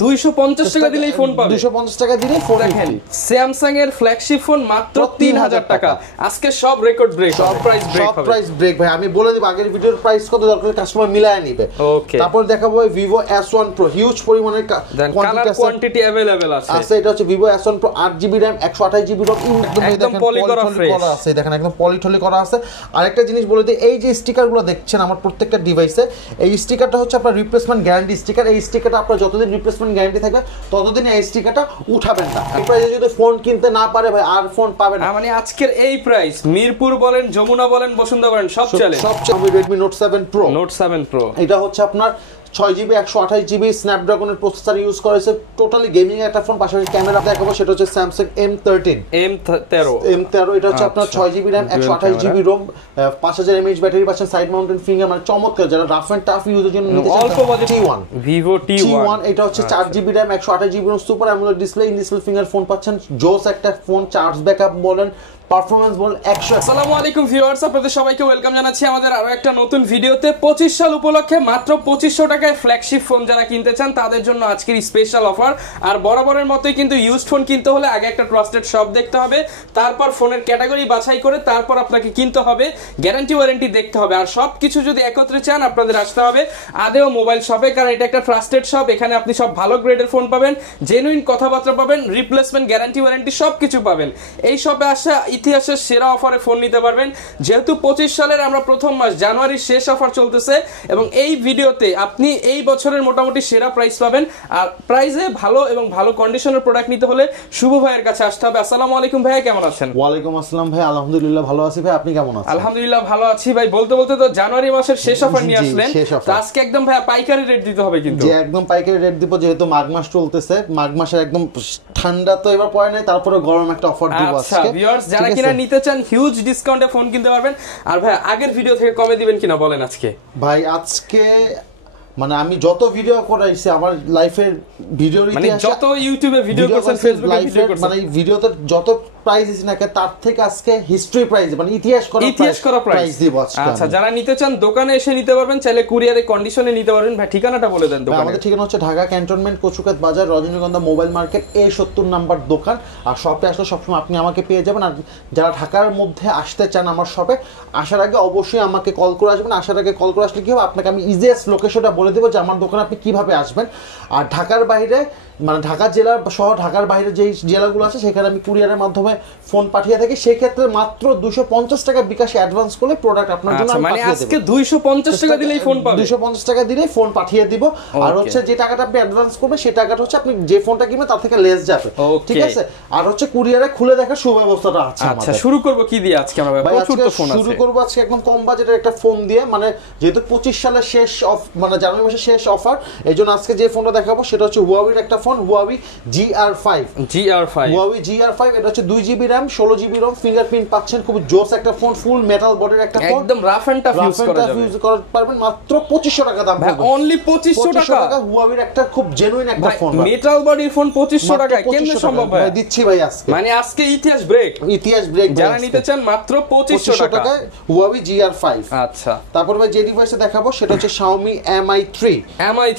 250 টাকা দিলেই ফোন পাবে। 250 টাকা দিলেই ফোন দেখেন স্যামসাং এর ফ্ল্যাগশিপ ফোন মাত্র 3000 টাকা। আজকে সব রেকর্ড ব্রেক, সব প্রাইস ব্রেক হবে। সব প্রাইস ব্রেক ভাই, আমি বলে দেব আগের ভিডিওর প্রাইস কত, দরকার কাস্টমার মিলায় নিবে। ওকে, তারপর দেখাবো Vivo S1 Pro, হিউজ পরিমাণের কোয়ান্টিটি अवेलेबल আছে। এটা হচ্ছে Vivo S1 Pro 8GB RAM 128GB ROM, একদম পলি করা আছে, দেখেন একদম পলিঠলি করা আছে। আরেকটা জিনিস বলে দিই, এই যে স্টিকারগুলো দেখছেন আমার প্রত্যেকটা ডিভাইসে, এই স্টিকারটা হচ্ছে আপনার রিপ্লেসমেন্ট গ্যারান্টি স্টিকার। এই স্টিকারটা আপনার যতদিন রিপ্লেসমেন্ট গ্যারান্টি থাকবে ততদিন এই স্টিকারটা উঠাবেন না। এই প্রাইসে যদি ফোন কিনতে না পারে ভাই আর ফোন পাবেন না। মানে আজকের এই প্রাইস মিরপুর বলেন, যমুনা বলেন, বসুন্ধরা বলেন, সব চলে। আমি Redmi Note 7 Pro, Note 7 Pro এটা হচ্ছে আপনার 6GB 128GB স্ন্যাপড্রাগনের প্রসেসর ইউজ করা হয়েছে, টোটালি গেমিং একটা ফোন। পাশাপাশি ক্যামেরা দেখাবো, সেটা হচ্ছে Samsung M13, এটা হচ্ছে আপনার 6GB RAM 128GB ROM 5000 mAh battery পাচ্ছেন, সাইড মাউন্টেন ফিঙ্গার, মানে চমৎকার যারা রাফ এন্ড টাফ ইউজের জন্য নিতে চান। অল্প বাজেট T1, Vivo T1 এটা হচ্ছে 4GB RAM 128GB ROM super AMOLED display, in display finger phone পাচ্ছেন। জোস একটা ফোন, চার্জ ব্যাকআপ বলেন, পারফরম্যান্স বল 100। আসসালামু আলাইকুম ভিউয়ার্স, আপনাদের সবাইকে ওয়েলকাম জানাচ্ছি আমাদের আরো একটা নতুন ভিডিওতে। 25 সাল উপলক্ষে মাত্র 2500 টাকায় ফ্ল্যাগশিপ ফোন যারা কিনতে চান তাদের জন্য আজকের স্পেশাল অফার। আর বরাবরের মতোই কিন্তু ইউজড ফোন কিনতে হলে আগে একটা ট্রাস্টেড শপ দেখতে হবে, তারপর ফোনের ক্যাটাগরি বাছাই করে তারপর আপনাকে কিনতে হবে, গ্যারান্টি ওয়ারেন্টি দেখতে হবে। আর সব কিছু যদি একত্রে চান আপনাদের আসতে হবে আদেও মোবাইল শপে, কারণ এটা একটা ট্রাস্টেড শপ। এখানে আপনি সব ভালো গ্রেডের ফোন পাবেন, জেনুইন কথাবার্তা পাবেন, রিপ্লেসমেন্ট গ্যারান্টি ওয়ারেন্টি সব কিছু পাবেন। এই শপে আসা ইতিহাসের সেরা অফারে ফোন নিতে পারবেন। যেহেতু 25 সালের আমরা প্রথম মাস জানুয়ারির শেষ অফার চলতেছে এবং এই ভিডিওতে আপনি এই বছরের মোটামুটি সেরা প্রাইস পাবেন। আর প্রাইসে ভালো এবং ভালো কন্ডিশনের প্রোডাক্ট নিতে হলে শুভ ভাইয়ের কাছে আসতে হবে। আসসালামু আলাইকুম ভাই, কেমন আছেন? ওয়ালাইকুম আসসালাম ভাই, আলহামদুলিল্লাহ ভালো আছি ভাই, আপনি কেমন আছেন? আলহামদুলিল্লাহ ভালো আছি ভাই। বলতে বলতে তো জানুয়ারি মাসের শেষ অফার নিয়ে আসলেন, তো আজকে একদম ভাই পাইকারি রেট দিতে হবে কিন্তু। যে একদম পাইকারি রেট দিব, যেহেতু মাঘ মাস চলতেছে, মাঘ মাসের একদম ঠান্ডা তো এবার পড়ে নাই, তারপরে গরম একটা অফার দিব আজকে। আচ্ছা ভিউয়ার্স, যারা কিনা নিতে চান হিউজ ডিসকাউন্টে ফোন কিনতে পারবেন। আর ভাই আগের ভিডিও থেকে কমে দিবেন কিনা বলেন আজকে? ভাই আজকে মানে আমি যত ভিডিও করাইছি আমার লাইফের ভিডিওর মানে যত ইউটিউবে ভিডিও করছেন, ফেসবুকে ভিডিও করছেন, মানে ভিডিওতে যত প্রাইস দিছি না তার থেকে আজকে হিস্ট্রি প্রাইস, মানে ইতিহাস করা প্রাইস দিব আজকে। আচ্ছা, যারা নিতে চান দোকানে এসে নিতে পারবেন, চাইলে কুরিয়ারে কন্ডিশনে নিতে পারবেন। ভাই ঠিকানাটা বলে দেন দোকানের। আমাদের ঠিকানা হচ্ছে ঢাকা ক্যান্টনমেন্ট, কচুকাত বাজার, রজনীগন্ধা মোবাইল মার্কেট, A70 নাম্বার দোকান। আর শপে আসলে সবসময় আপনি আমাকে পেয়ে যাবেন। আর যারা ঢাকার মধ্যে আসতে চান আমার শপে, আসার আগে অবশ্যই আমাকে কল করে আসবেন। আসার আগে কল করে আসলে কি হবে, আপনাকে আমি ইজিয়েস্ট লোকেশনটা বলে দেবো যে আমার দোকানে আপনি কিভাবে আসবেন। আর ঢাকার বাইরে, মানে ঢাকা জেলার সহ ঢাকার বাইরে যেই জেলাগুলো আছে সেখানে আমি কুরিয়ারের মাধ্যমে ফোন পাঠিয়ে থাকি। সেই ক্ষেত্রে মাত্র 250 টাকা বিকাশে অ্যাডভান্স করলে প্রোডাক্ট আপনার জন্য আমি মানে আজকে 250 টাকা দিলেই ফোন পাবেন। 250 টাকা দিলেই ফোন পাঠিয়ে দিব। আর হচ্ছে যে টাকাটা আপনি অ্যাডভান্স করবেন সেই টাকাটা হচ্ছে আপনি যে ফোনটা কিনবেন তার থেকে লেস যাবে, ঠিক আছে? আর হচ্ছে কুরিয়ারে খুলে দেখার সুব্যবস্থাটা আছে আমাদের। আচ্ছা, শুরু করব কি দিয়ে আজকে? আমরা প্রচুর তো ফোন আছে। শুরু করব আজকে একদম কম বাজেটের একটা ফোন দিয়ে, মানে যেহেতু 25 সালের শেষ মানে জানুয়ারি মাসের শেষ অফার, এইজন্য আজকে যে ফোনটা দেখাবো সেটা হচ্ছে Huawei একটা phone, Huawei GR5। Huawei GR5, এটা হচ্ছে 2GB RAM 16GB ROM, fingerprint পাচ্ছেন, খুব জোস একটা ফোন, ফুল মেটাল বডির একটা ফোন, একদম রাফ এন্ড টাফ ইউজ করা যাবে, ইউজ করতে পারবেন। মাত্র 2500 টাকা দাম পড়বে, অনলি 2500 টাকা। Huawei একটা খুব জেনুইন একটা ফোন, মেটাল বডির ফোন 2500 টাকা কেমনে সম্ভব ভাই? দিচ্ছি ভাই আজকে, মানে আজকে ইতিহাস ব্রেক যারা নিতে চান মাত্র 2500 টাকা Huawei GR5। আচ্ছা, তারপর ভাই যে ডিভাইসটা দেখাবো সেটা হচ্ছে Xiaomi Mi3।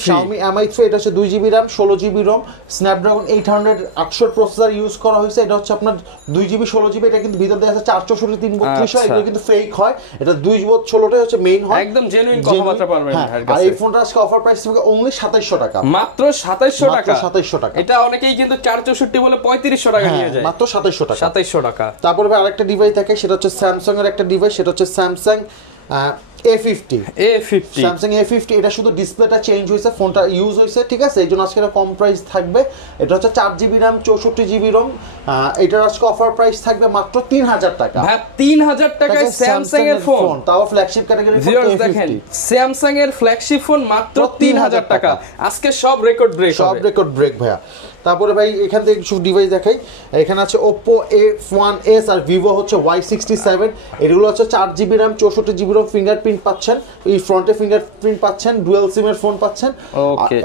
Xiaomi Mi3, এটা হচ্ছে 2GB RAM 16GB ROM, Snapdragon 800 processor use করা হয়েছে। এটা হচ্ছে আপনার 2GB 16GB, এটা কিন্তু ভিতর দিয়ে আছে 464 332 হয়, এগুলো কিন্তু ফেক হয়। এটা 216টাই হচ্ছে মেইন হয়, একদম জেনুইন কথাবার্তা পারবেন। আর এই ফোনটা আজকে অফার প্রাইস থেকে অনলি 2700 টাকা, মাত্র 2700 টাকা। 2700 টাকা। এটা অনেকেই কিন্তু 464 বলে 3500 টাকা নিয়ে যায়, মাত্র 2700 টাকা। 2700 টাকা। তারপরে ভাই আরেকটা ডিভাইস থাকে, সেটা হচ্ছে স্যামসাং এর একটা ডিভাইস, সেটা হচ্ছে স্যামসাং A50। Samsung A50, এটা শুধু ডিসপ্লেটা চেঞ্জ হয়েছে, ফোনটা ইউজ হয়েছে, ঠিক আছে? এই জন্য আজকে এটা কম প্রাইস থাকবে। এটা হচ্ছে 4GB RAM 64GB ROM, এটার আজকে অফার প্রাইস থাকবে মাত্র 3000 টাকা। ভাই 3000 টাকায় স্যামসাং এর ফোন, তাও ফ্ল্যাগশিপ ক্যাটাগরি ফোন। দেখেন স্যামসাং এর ফ্ল্যাগশিপ ফোন মাত্র 3000 টাকা। আজকে সব রেকর্ড ব্রেক ভাইয়া। তারপরে ভাই এখান থেকে কিছু ডিভাইস দেখাই। এখানে আছে Oppo A1s আর Vivo হচ্ছে Y67। এগুলো হচ্ছে 4GB RAM 64GB ROM, fingerprint পাচ্ছেন, এই ফ্রন্টে ফিঙ্গারপ্রিন্ট পাচ্ছেন, ডুয়াল সিম এর ফোন পাচ্ছেন।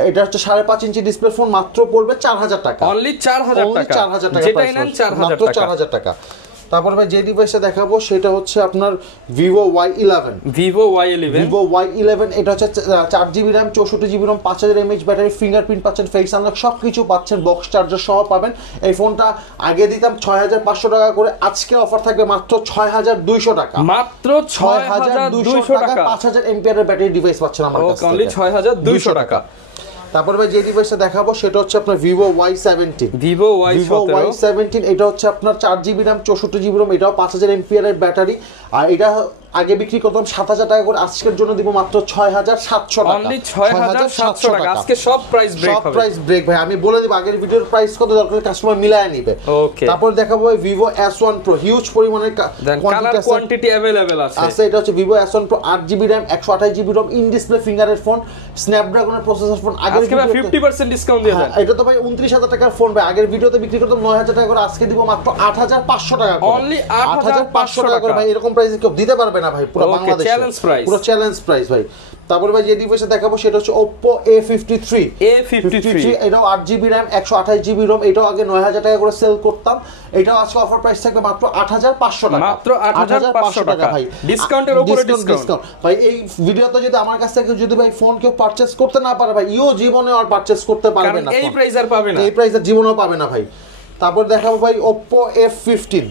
এটা হচ্ছে 5.5 ইঞ্চি ডিসপ্লে ফোন, মাত্র পড়বে 4000 টাকা, অনলি 4000 টাকা। যেটা নেন 4000 টাকা। তারপর ভাই যে ডিভাইসটা দেখাবো সেটা হচ্ছে আপনার Vivo Y11 এটা হচ্ছে 4GB RAM 64GB ROM 5000 mAh battery, fingerprint পাচ্ছেন, ফেস আনলক সবকিছু পাচ্ছেন, বক্স চার্জার সহ পাবেন। এই ফোনটা আগে দিতাম 6500 টাকা করে, আজকে অফার থাকবে মাত্র 6200 টাকা, মাত্র 6200 টাকা 5000 mAh এর ব্যাটারি ডিভাইস পাচ্ছেন আমার কাছে, অনলি 6200 টাকা। তারপর ভাই যে ডিভাইসটা দেখাবো সেটা হচ্ছে আপনার Vivo Y17 এটা হচ্ছে আপনার 4GB RAM 64GB ROM, এটাও 5000 mAh এর ব্যাটারি, আর এটা আগে বিক্রি করতাম 7000 টাকা করে, আজকের জন্য দিব মাত্র 6700 টাকা, অনলি 6700 টাকা। আজকে সব প্রাইস ব্রেক হবে, সব প্রাইস ব্রেক ভাই। আমি বলে দিব আগের ভিডিওর প্রাইস কত, দরকার কাস্টমার মিলায় নিবে। ওকে, তারপর দেখাবো Vivo S1 Pro, হিউজ পরিমাণের কোয়ান্টিটি अवेलेबल আছে। এটা হচ্ছে Vivo S1 Pro 8GB RAM 128GB ROM, in display ফিঙ্গারের ফোন, স্ন্যাপড্রাগনের প্রসেসর ফোন। আগের আজকে 50% ডিসকাউন্ট দিয়ে দেন। এটা তো ভাই 29000 টাকার ফোন ভাই, আগের ভিডিওতে বিক্রি করতাম 9000 টাকা করে, আজকে দিব মাত্র 8500 টাকা করে, অনলি 8500 টাকা করে ভাই। এরকম প্রাইসে কেউ দিতে পারবে না ভাই পুরো বাংলাদেশে, পুরো চ্যালেঞ্জ প্রাইস ভাই। তারপর ভাই যে ডিভাইসটা দেখাবো সেটা হচ্ছে Oppo A53 এটাও 8GB RAM 128GB ROM, এটাও আগে 9000 টাকা করে সেল করতাম, এটাও আজকে অফার প্রাইস থাকবে মাত্র 8500 টাকা, মাত্র 8500 টাকা ভাই, ডিসকাউন্টের উপরে ডিসকাউন্ট ভাই। এই ভিডিওতে যদি আমার কাছ থেকে যদি ভাই ফোন কেউ পারচেজ করতে না পারে ভাই, ইও জীবনে আর পারচেজ করতে পারবে না, এই প্রাইস আর পাবে না, এই প্রাইস আর জীবনেও পাবে না ভাই। তারপর দেখাবো ভাই Oppo F15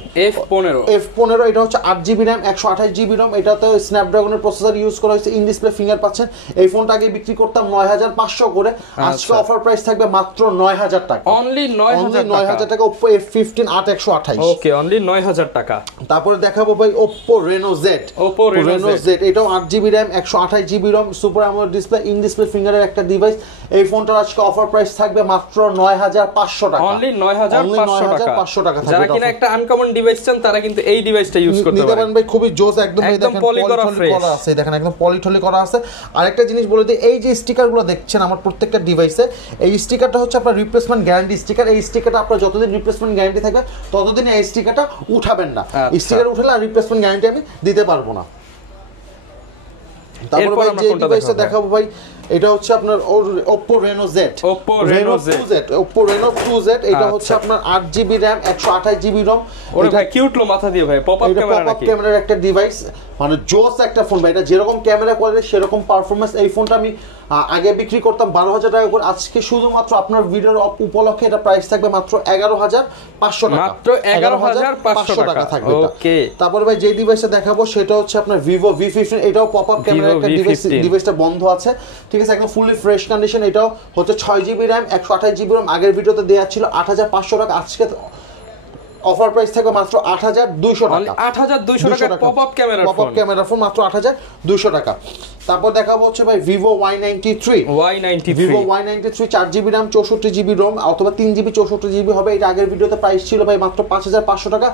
এটা হচ্ছে 8GB RAM 128GB ROM, এটাতে স্ন্যাপড্রাগনের প্রসেসর ইউজ করা হয়েছে, ইন ডিসপ্লে ফিঙ্গার পাচ্ছেন। এই ফোনটা আগে বিক্রি করতাম 9500 করে, আজকে অফার প্রাইস থাকবে মাত্র 9000 টাকা, অনলি 9000 টাকা। Oppo F15 8128, ওকে, অনলি 9000 টাকা। তারপরে দেখাবো ভাই Oppo Reno Z এটাও 8GB RAM 128GB ROM, super AMOLED display, in display ফিঙ্গারের একটা ডিভাইস। এই ফোনটার আজকে অফার প্রাইস থাকবে মাত্র 9500 টাকা, অনলি 9500 টাকা। যারা কিনা একটা আনকমন ডিভাইস চান তারা কিন্তু এই ডিভাইসটা ইউজ করতে পারেন ভাই, খুবই জোস একদম। দেখেন পলি করা আছে, দেখেন একদম পলিটলি করা আছে। আরেকটা জিনিস বলে দিই, এই যে স্টিকারগুলো দেখছেন আমার প্রত্যেকটা ডিভাইসে, এই স্টিকারটা হচ্ছে আপনার রিপ্লেসমেন্ট গ্যারান্টি স্টিকার। এই স্টিকারটা আপনার যতদিন রিপ্লেসমেন্ট গ্যারান্টি থাকবে ততদিন এই স্টিকারটা উঠাবেন না, স্টিকার উঠালে আর রিপ্লেসমেন্ট গ্যারান্টি আমি দিতে পারবো না। তারপর ভাই যে ডিভাইসটা দেখাবো ভাই, এটা হচ্ছে আপনার Oppo Reno 2Z এটা হচ্ছে আপনার 8GB RAM 128GB ROM, ওরে ভাই কিউট লো মাথা দিয়ে ভাই, পপআপ ক্যামেরার একটা ডিভাইস, মানে জোস একটা ফোন ভাই। এটা যেরকম ক্যামেরা কোয়ালিটি সেরকম পারফরম্যান্স। এই ফোনটা আমি আগে বিক্রি করতাম 12000 টাকা করে, আজকে শুধুমাত্র আপনার ভিডিওর উপলক্ষে এটা প্রাইস থাকবে মাত্র 11500 টাকা, মাত্র 11500 টাকা থাকবে। ওকে, তারপর ভাই যে ডিভাইসটা দেখাবো সেটা হচ্ছে আপনার Vivo V15 এটাও পপআপ ক্যামেরার একটা ডিভাইস, ডিভাইসটা বন্ধ আছে, ঠিক আছে, একদম ফুললি ফ্রেশ কন্ডিশন। এটাও হচ্ছে 6GB RAM 128GB ROM, আগের ভিডিওতে দেয়া ছিল 8500 টাকা, আজকে অফার প্রাইস থাকবে মাত্র 8200 টাকা, 8200 টাকা পপআপ ক্যামেরা ফোন মাত্র 8200 টাকা। তারপর দেখাবো হচ্ছে ভাই Vivo Y93 4GB RAM 64GB ROM অথবা 3GB 64GB হবে, এটা আগের ভিডিওতে প্রাইস ছিল ভাই মাত্র 5500 টাকা,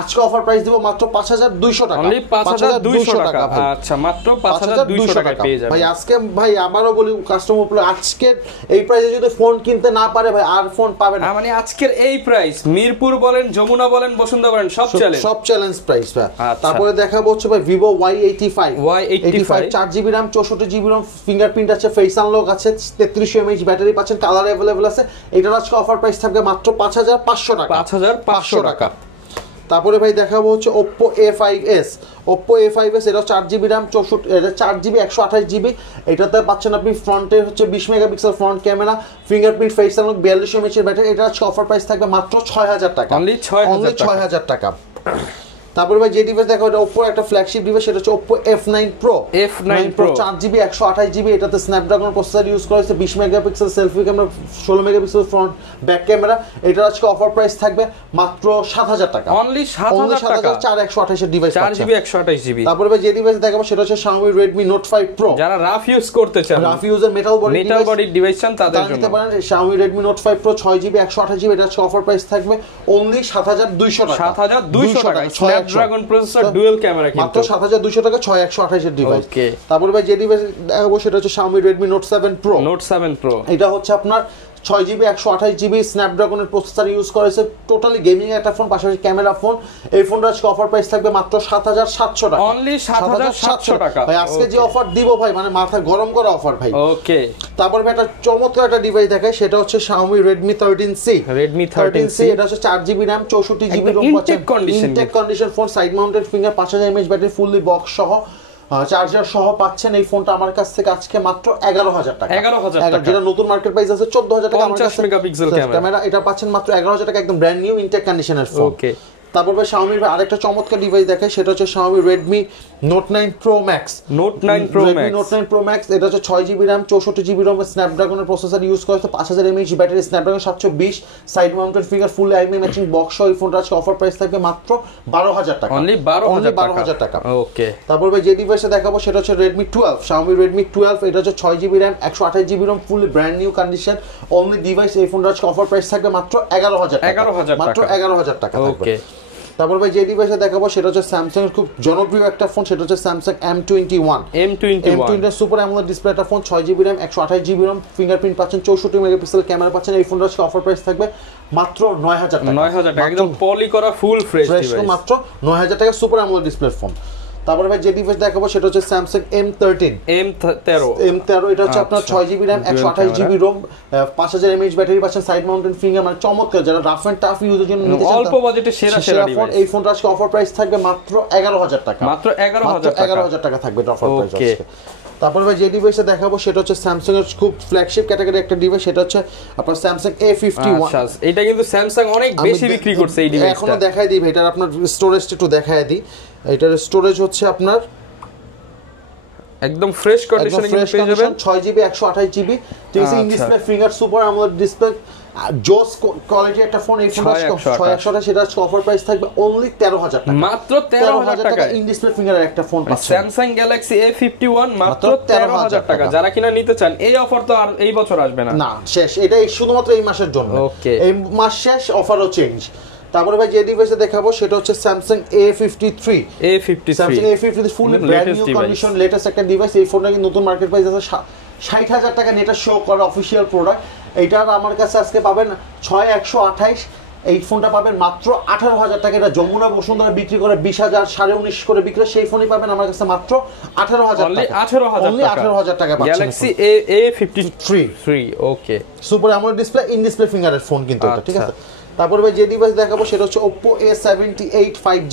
আজকে অফার প্রাইস দিব মাত্র 5200 টাকা, অনলি 5200 টাকা। আচ্ছা, মাত্র 5200 টাকা পেয়ে যাবেন ভাই। আজকে ভাই আবারও বলি কাস্টমার, আজকে এই প্রাইসে যদি ফোন কিনতে না পারে ভাই আর ফোন পাবে না, মানে আজকের এই প্রাইস মিরপুর বলেন, যমুনা বলেন, বসুন্ধরা বলেন, সব চ্যালেঞ্জ প্রাইস ভাই। তারপরে দেখাবো হচ্ছে ভাই Vivo Y85 4GB RAM 64GB ROM, fingerprint আছে, ফেস আনলক আছে, 3300 mAh ব্যাটারি পাচ্ছেন, কালার अवेलेबल আছে। এটার আজকে অফার প্রাইস থাকবে মাত্র 5500 টাকা, 5500 টাকা। তারপরে ভাই দেখাবো হচ্ছে Oppo A5s এটা 4GB RAM 4GB 128GB, এটাতে পাচ্ছেন আপনি ফ্রন্টে হচ্ছে 20 megapixel front camera, fingerprint, face unlock, 4200 mAh battery. এটা আজকে অফার প্রাইস থাকবে মাত্র 6000 টাকা, অনলি 6000 টাকা। তারপরে ভাই যে ডিভাইস দেখো এটা Oppo একটা ফ্ল্যাগশিপ ডিভাইস, সেটা হচ্ছে Oppo F9 Pro 4GB 128GB, এটাতে স্ন্যাপড্রাগন প্রসেসর ইউজ করা হয়েছে, 20 megapixel selfie camera, 16 megapixel front back camera. এটার আজকে অফার প্রাইস থাকবে মাত্র 7000 টাকা, অনলি 7000 টাকা, 4128 এর ডিভাইস, 4GB 128GB। তারপরে ভাই যে ডিভাইস দেখাবো সেটা হচ্ছে Xiaomi Redmi Note 5 Pro, যারা রাফ ইউজ করতে চান, rough user metal body device চান তাদের জন্য নিতে পারেন Xiaomi Redmi Note 5 Pro 6GB 128GB, এটা আজকে অফার প্রাইস থাকবে অনলি 7200 টাকা, 7200 টাকা, স্ন্যাপড্রাগন প্রসেসর ডুয়াল ক্যামেরা, মাত্র 7200 টাকা 6128 এর ডিভাইস। তারপরে ভাই যে ডিভাইস দেখাবো সেটা হচ্ছে Xiaomi Redmi Note 7 Pro এটা হচ্ছে আপনার 6GB 128GB স্ন্যাপড্রাগনের প্রসেসর ইউজ করেছে, টোটালি গেমিং একটা ফোন, পাশাপাশি ক্যামেরা ফোন। এই ফোনটার আজকে অফার প্রাইস থাকবে মাত্র 7700 টাকা, অনলি 7700 টাকা। ভাই আজকে যে অফার দিব ভাই, মানে মাথা গরম করা অফার ভাই। ওকে, তারপর ভাই একটা চমৎকার একটা ডিভাইস দেখাই, সেটা হচ্ছে Xiaomi Redmi 13C। এটা হচ্ছে 4GB RAM 64GB ROM, intact condition phone, side mounted finger, 5000 mAh battery, fully box সহ, চার্জার সহ পাচ্ছেন। এই ফোনটা আমার কাছ থেকে আজকে মাত্র 11000 টাকা, 11000 টাকা, যেটা নতুন মার্কেট প্রাইস আছে 14000 টাকা। আমার 50 মেগাপিক্সেল ক্যামেরা, এটা পাচ্ছেন মাত্র 11000 টাকা, একদম ব্র্যান্ড নিউ ইনটেক কন্ডিশনের ফোন। ওকে, তারপর ভাই Xiaomi আরেকটা চমৎকার ডিভাইস দেখাই, সেটা হচ্ছে Xiaomi Redmi Note 9 Pro Max। Note 9 Pro Max, Redmi Note 9 Pro Max, এটা হচ্ছে 6GB RAM 64GB ROM, স্ন্যাপড্রাগনের প্রসেসর ইউজ করেছে, 5000 mAh battery, Snapdragon 720, side mounted finger, full IMEI matching box সহ। এই ফোনটা আজকে অফার প্রাইস থাকবে মাত্র 12000 টাকা, অনলি 12000 টাকা। ওকে, তারপর ভাই যে ডিভাইসে দেখাবো সেটা হচ্ছে Redmi 12, Xiaomi Redmi 12। এটা হচ্ছে 6GB RAM 128GB ROM, ফুল brand new condition only device. এই ফোনটা আজকে অফার প্রাইস থাকবে মাত্র 11000 টাকা, মাত্র 11000 টাকা থাকবে। ওকে, তারপর ভাই যে ডিভাইসে দেখাবো সেটা হচ্ছে স্যামসাং এর খুব জনপ্রিয় একটা ফোন, সেটা হচ্ছে Samsung M21 super AMOLED display একটা phone, 6GB RAM 128GB ROM, fingerprint পাচ্ছেন, 64 মেগাপিক্সেল ক্যামেরা পাচ্ছেন। এই ফোনটার আজকে অফার প্রাইস থাকবে মাত্র 9000 টাকা, 9000 টাকা, একদম পলি করা ফুল ফ্রেশ ডিভাইস, মাত্র 9000 টাকা, সুপার অ্যামোলেড ডিসপ্লে ফোন। তারপরে ভাই যে ডিভাইস দেখাবো সেটা হচ্ছে স্যামসাং M13। এটা হচ্ছে আপনার 6GB RAM 128GB ROM, 5000 mAh battery পাচ্ছেন, সাইড মাউন্টেড ফিঙ্গার, মানে চমৎকার, যারা রাফ এন্ড টাফ ইউজের জন্য নিতে চান অল্প বাজেটে সেরা ফোন। এই ফোনটা আজকে অফার প্রাইস থাকবে মাত্র 11000 টাকা, মাত্র 11000 টাকা থাকবে অফার প্রাইস আজকে। তারপর ভাই যে ডিভাইসে দেখাবো সেটা হচ্ছে স্যামসাং এর খুব ফ্ল্যাগশিপ ক্যাটাগরি একটা ডিভাইস, সেটা হচ্ছে আপনার স্যামসাং A51। আচ্ছা, এটা কিন্তু স্যামসাং অনেক বেশি বিক্রি করছে এই ডিভাইসটা। এখনো দেখাই দিই ভাই, এটার আপনার স্টোরেজটা একটু দেখাই দিই। এটার স্টোরেজ হচ্ছে আপনার একদম ফ্রেশ কন্ডিশনে কিন্তু পেয়ে যাবেন, 6GB 128GB, ঠিক আছে, in display finger, super AMOLED display, জোস কোয়ালিটি একটা ফোন। এই ফোনটা 6128, সেটা অফার প্রাইস থাকবে অনলি 13000 টাকা, মাত্র 13000 টাকা। ইন ডিসপ্লে ফিঙ্গারের একটা ফোন পাচ্ছেন, স্যামসাং গ্যালাক্সি A51 মাত্র 13000 টাকা। যারা কিনা নিতে চান, এই অফার তো আর এই বছর আসবে না, না শেষ, এটা শুধুমাত্র এই মাসের জন্য। ওকে, এই মাস শেষ, অফারও চেঞ্জ। তারপরে ভাই যে ডিভাইসে দেখাবো সেটা হচ্ছে স্যামসাং A53। স্যামসাং A53 ফুল ব্র্যান্ড নিউ কন্ডিশন, লেটেস্ট একটা ডিভাইস। এই ফোনটা কিন্তু নতুন মার্কেট প্রাইস আছে 60000 টাকা, নেটা শো করা অফিশিয়াল প্রোডাক্ট। এইটার আমার কাছে আজকে পাবেন 6128। এই ফোনটা পাবেন মাত্র 18000 টাকা। এটা যমুনা বসুন্ধরা বিক্রি করে 20000, 19.5 করে বিক্রি, সেই ফোনই পাবেন আমার কাছে মাত্র 18000 টাকা, 18000 টাকা পাচ্ছেন Galaxy A53। Okay, super AMOLED display, in display ফিঙ্গারের ফোন কিন্তু এটা, ঠিক আছে। তারপরে ভাই যে ডিভাইস দেখাবো সেটা হচ্ছে Oppo A78 5G।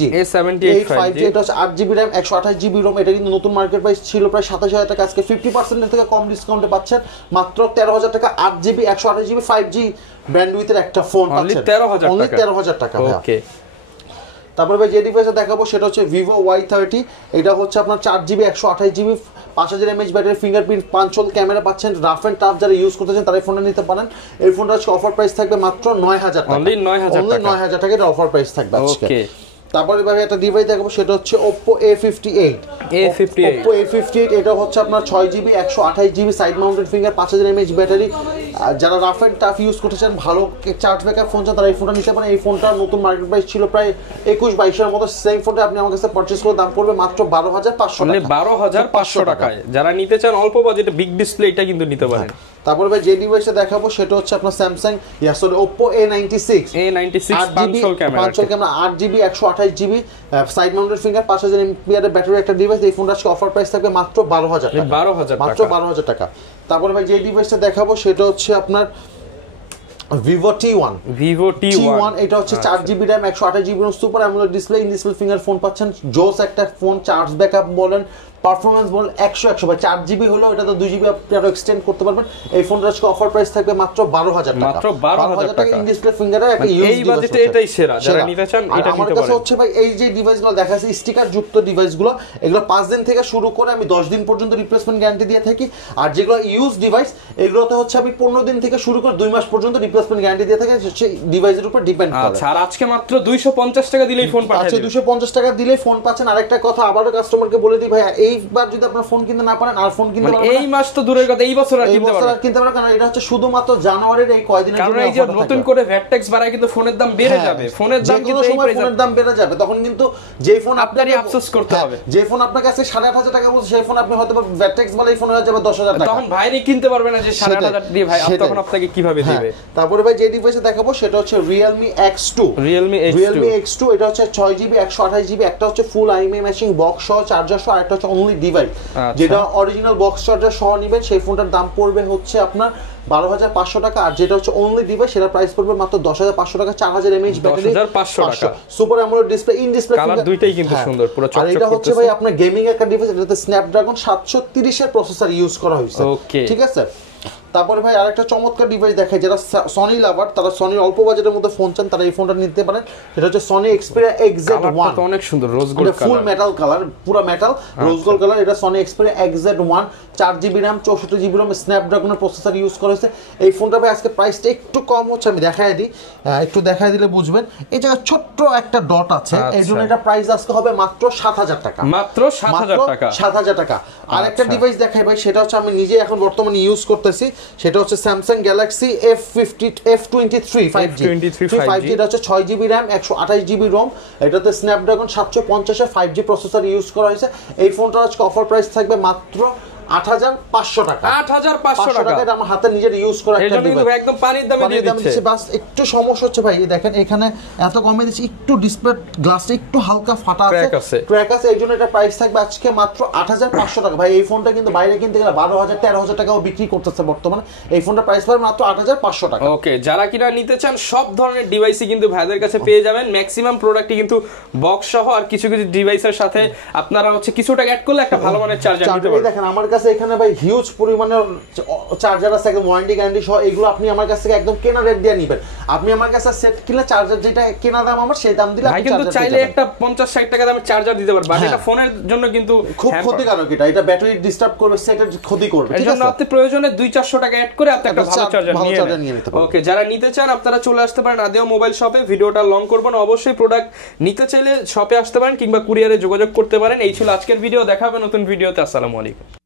এটা হচ্ছে 8GB RAM 128GB ROM। এটা কিন্তু নতুন মার্কেট প্রাইস ছিল প্রায় 27000 টাকা, আজকে 50% থেকে কম ডিসকাউন্টে পাচ্ছেন মাত্র 13000 টাকা। 8GB 128GB 5G ব্যান্ডউইথের একটা ফোন পাচ্ছেন অনলি 13000 টাকা। ওকে, তারপরে ভাই যে ডিভাইসে দেখাবো সেটা হচ্ছে Vivo Y30। এটা হচ্ছে আপনার 4GB 128GB, 5000 mAh battery, fingerprint, পাঞ্চল camera পাচ্ছেন। রাফ এন্ড টাফ যারা ইউজ করতে চান তারা এই ফোনটা নিতে পারেন। এই ফোনটা আজকে অফার প্রাইস থাকবে মাত্র 9000 টাকা, অনলি 9000 টাকা, এটা অফার প্রাইস থাকবে আজকে। তারপরে ভাই একটা ডিভাইস দেখাবো সেটা হচ্ছে Oppo A58। Oppo A58 এটা হচ্ছে আপনার 6GB 128GB, side mounted finger, 5000 mAh battery. যারা রাফ এন্ড টাফ ইউজ করতে চান, ভালো চার্জ ব্যাকআপ ফোন চান, তারা এই ফোনটা নিতে পারেন। এই ফোনটা নতুন মার্কেট প্রাইস ছিল প্রায় 21-22 এর মতো। সেম ফোনটা আপনি আমার কাছে পারচেজ করে দাম পড়বে মাত্র 12500 টাকা, 12500 টাকায়। যারা নিতে চান অল্প বাজেটে বিগ ডিসপ্লে, এটা কিন্তু নিতে পারেন। তারপরে ভাই যে ডিভাইসে দেখাবো সেটা হচ্ছে আপনার Samsung Oppo A96 পাঞ্চল camera, 8GB 128GB, side mounted finger, 5000 mAh battery একটা ডিভাইস। এই ফোনটা আজকে অফার প্রাইস থাকবে মাত্র 12000 টাকা, মাত্র 12000 টাকা। তারপরে ভাই যে ডিভাইসটা দেখাবো সেটা হচ্ছে আপনার Vivo T1। এটা হচ্ছে 4GB RAM 128GB super AMOLED display, in display finger phone পাচ্ছেন। জোস একটা ফোন, চার্জ ব্যাকআপ বলেন, পারফরম্যান্স বলেন 100 ভাই। 4GB হলো, এটা তো 2GB আপনি আরো এক্সটেন্ড করতে পারবেন। এই ফোনটার আজকে অফার প্রাইস থাকবে মাত্র 12000 টাকা, মাত্র 12000 টাকা। ইন ডিসপ্লে ফিঙ্গারের একটা ইউজ এই বাজেটে এটাই সেরা, যারা নিতে চান এটা নিতে পারেন। আমার কাছে হচ্ছে ভাই এই যে ডিভাইসগুলো দেখাচ্ছি স্টিকার যুক্ত ডিভাইসগুলো, এগুলো 5 দিন থেকে শুরু করে আমি 10 দিন পর্যন্ত রিপ্লেসমেন্ট গ্যারান্টি দিয়ে থাকি। আর যেগুলো ইউজ ডিভাইস, এগুলোতে হচ্ছে আমি 15 দিন থেকে শুরু করে 2 মাস পর্যন্ত রিপ্লেসমেন্ট গ্যারান্টি দিয়ে থাকে, সেই ডিভাইসের উপর ডিপেন্ড করে। আচ্ছা, আর আজকে মাত্র 250 টাকা দিলেই ফোন পাচ্ছেন। আচ্ছা, 250 টাকা দিলেই ফোন পাচ্ছেন। আরেকটা কথা আবারো কাস্টমারকে বলে দিই ভাই, এইবার যদি আপনারা ফোন কিনতে না পারেন আর ফোন কিনতে পারবেন এই মাস তো দূরের কথা, এই বছর আর কিনতে পারবেন, কারণ এটা হচ্ছে শুধুমাত্র জানুয়ারির এই কয়দিনের জন্য। কারণ এই যে নতুন করে ভ্যাট ট্যাক্স বাড়ায় কিন্তু ফোনের দাম বেড়ে যাবে, ফোনের দাম কিন্তু এই প্রাইসে ফোনের দাম বেড়ে যাবে, তখন কিন্তু যেই ফোন আপনারই আফসোস করতে হবে। যে ফোন আপনার কাছে 8,500 টাকা বলছে, সেই ফোন আপনি হয়তো ভ্যাট ট্যাক্স বলে এই ফোন হয়ে যাবে 10,000 টাকা, তখন ভাইরই কিনতে পারবে না যে 8,500 দিয়ে ভাই তখন আপনাকে কিভাবে দিবে। তারপরে ভাই যে ডিভাইসে দেখাবো সেটা হচ্ছে Realme X2। Realme X2 এটা হচ্ছে 6GB 128GB, একটা হচ্ছে ফুল আইএমআই ম্যাচিং বক্স সহ চার্জার সহ, আরেকটা হচ্ছে অনলি ডিভাইস। যেটা অরিজিনাল বক্স চার্জার সহ নেবেন সেই ফোনটার দাম পড়বে হচ্ছে আপনার 12,500 টাকা, আর যেটা হচ্ছে অনলি ডিভাইস সেটা প্রাইস পড়বে মাত্র 10,500 টাকা। 4000 mAh ব্যাটারি, 10,500 টাকা। Super AMOLED display, in display colour দুইটাই কিন্তু সুন্দর, পুরো চকচক করতেছে। আর এটা হচ্ছে ভাই আপনার গেমিং একটা ডিভাইস, এটাতে স্ন্যাপড্রাগন 730 এর প্রসেসর ইউজ করা হয়েছে। ঠিক আছে। তারপরে ভাই আরেকটা চমৎকার ডিভাইস দেখায়, যারা সনি লাভার, তারা সনির অল্প বাজেটের মধ্যে ফোন চান, তারা এই ফোনটা নিতে পারেন। সেটা হচ্ছে সনি এক্সপেরিয়া XZ1, অনেক সুন্দর rose gold colour, full metal colour, পুরো মেটাল রোজ গোল্ড কালার। এটা Sony Xperia XZ1, 4GB RAM 64GB ROM, স্ন্যাপড্রাগনের প্রসেসর ইউজ করা হয়েছে। এই ফোনটা ভাই আজকে প্রাইসটা একটু কম হচ্ছে, আমি দেখাই দিই, একটু দেখাই দিলে বুঝবেন। এই জায়গায় ছোট্ট একটা ডট আছে, এই জন্য এটা প্রাইস আজকে হবে মাত্র 7,000 টাকা, মাত্র 7,000 টাকা, 7,000 টাকা। আরেকটা ডিভাইস দেখাই ভাই, সেটা হচ্ছে আমি নিজে এখন বর্তমানে ইউজ করতেছি, সেটা হচ্ছে Samsung Galaxy F23 5G। এটা হচ্ছে 6GB RAM 128GB ROM, এটাতে স্ন্যাপড্রাগন 750 এর 5G প্রসেসর ইউজ করা হয়েছে। এই ফোনটার আজকে অফার প্রাইস থাকবে মাত্র 8,500 টাকা। 8,500 টাকা। এটা আমার হাতে নিজের ইউজ করা একটা ডিভাইস, একদম পানির দামে দিয়ে দিচ্ছে। বাস একটু সমস্যা হচ্ছে ভাই, দেখেন এখানে এত কমে দিচ্ছি, একটু ডিসপ্লে গ্লাসটা একটু হালকা ফাটা আছে, ক্র্যাক আছে, এই জন্য এটা প্রাইস থাকবে আজকে মাত্র 8,500 টাকা। ভাই এই ফোনটা কিন্তু বাইরে কিনতে গেলে 12,000 13,000 টাকাও বিক্রি করতেছে বর্তমানে, এই ফোনটা প্রাইস পাবে মাত্র 8,500 টাকা। ওকে, যারা কিনা নিতে চান সব ধরনের ডিভাইসই কিন্তু ভাইদের কাছে পেয়ে যাবেন। ম্যাক্সিমাম প্রোডাক্টই কিন্তু বক্স সহ, আর কিছু কিছু ডিভাইসের সাথে আপনারা হচ্ছে কিছু টাকা অ্যাড করলে একটা ভালো মানের চার্জার নিতে পারবেন। দেখেন আমার কাছে এখানে ভাই হিউজ পরিমাণের চার্জার আছে, একদম ওয়ারেন্টি গ্যারান্টি সহ। এগুলো আপনি আমার কাছ থেকে একদম কেনা রেট দিয়ে নেবেন। আপনি আমার কাছে সেট কিনলে চার্জার যেটা কেনা দাম আমার সেই দাম দিলে আপনি কিন্তু চাইলে একটা 50-60 টাকা দামের চার্জার দিতে পারবেন, এটা ফোনের জন্য কিন্তু খুব ক্ষতিকারক। এটা ব্যাটারি ডিস্টার্ব করবে, সেটের ক্ষতি করবে। ঠিক আছে, আপনি প্রয়োজনে 200-400 টাকা অ্যাড করে আপনি একটা ভালো চার্জার নিয়ে নিতে পারেন। ওকে, যারা নিতে চান আপনারা চলে আসতে পারেন আদিও মোবাইল শপে। ভিডিওটা লং করব না, অবশ্যই প্রোডাক্ট নিতে চাইলে শপে আসতে পারেন কিংবা কুরিয়ারে যোগাযোগ করতে পারেন। এই ছিল আজকের ভিডিও, দেখা হবে নতুন ভিডিওতে। আসসালামু আলাইকুম।